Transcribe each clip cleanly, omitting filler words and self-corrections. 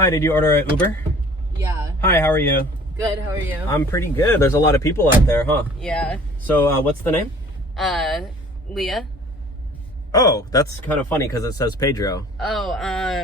Hi, did you order an Uber? Yeah. Hi, how are you? Good, how are you? I'm pretty good. There's a lot of people out there, huh? Yeah. So, what's the name? Leah. Oh, that's kind of funny because it says Pedro. Oh,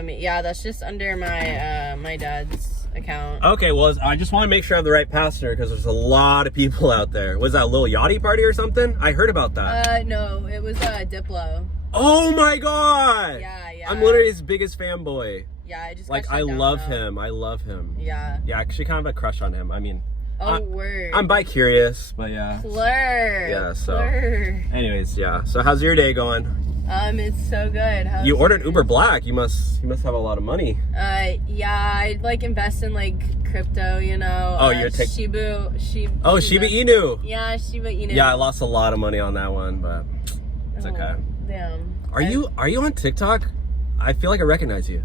yeah, that's just under my, my dad's account. Okay, well, I just want to make sure I have the right passenger because there's a lot of people out there. Was that a little yachty party or something? I heard about that. No, it was, Diplo. Oh my god! Yeah, yeah. I'm literally his biggest fanboy. Yeah, I just Like, got I shut down, love though. him. I love him. Yeah. Yeah, actually kind of a crush on him. I mean... Oh, word. I'm bi-curious, but yeah. Fleur. Yeah, so... Fleur. Anyways, yeah. So how's your day going? It's so good. How's You ordered yours? Uber Black. You must have a lot of money. Yeah, I like invest in like crypto, you know. Oh, you're Shiba. Oh, Shiba Inu. Yeah, Shiba Inu. Yeah, I lost a lot of money on that one, but it's okay. Damn. Are you on TikTok? I feel like I recognize you.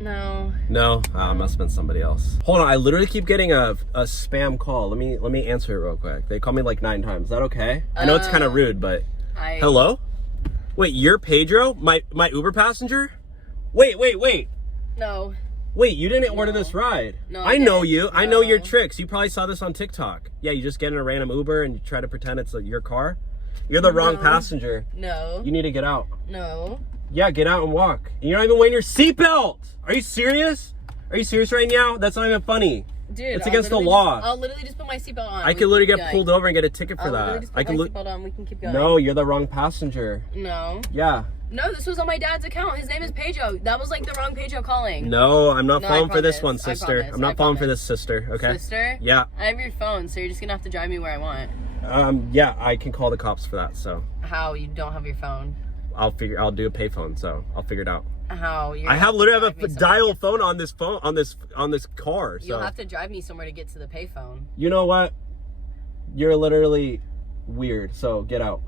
No. No? It must have been somebody else. Hold on, I literally keep getting a spam call. Let me answer it real quick. They call me like 9 times. Is that okay? I know it's kind of rude, but hello? Wait, you're Pedro? My Uber passenger? Wait. No. Wait, you didn't order this ride. No, I know you. No. I know your tricks. You probably saw this on TikTok. Yeah, you just get in a random Uber and you try to pretend it's your car. You're the wrong passenger. No. You need to get out. No. Yeah, get out and walk. You're not even wearing your seatbelt. Are you serious? Are you serious right now? That's not even funny. Dude, it's against the law. I'll literally just put my seatbelt on. I could literally get pulled over and get a ticket for that. Literally just put my seatbelt on. We can keep going. No, you're the wrong passenger. No. Yeah. No, this was on my dad's account. His name is Pedro. That was like the wrong Pedro calling. No, I'm not falling for this one, I sister. promise. I'm not falling for this, sister. Okay. Sister? Yeah. I have your phone, so you're just gonna have to drive me where I want. Yeah, I can call the cops for that. So. How? You don't have your phone? I'll do a payphone, so I'll figure it out. How? I have literally have a dial phone on this car. So you'll have to drive me somewhere to get to the payphone. You know what? You're literally weird. So get out.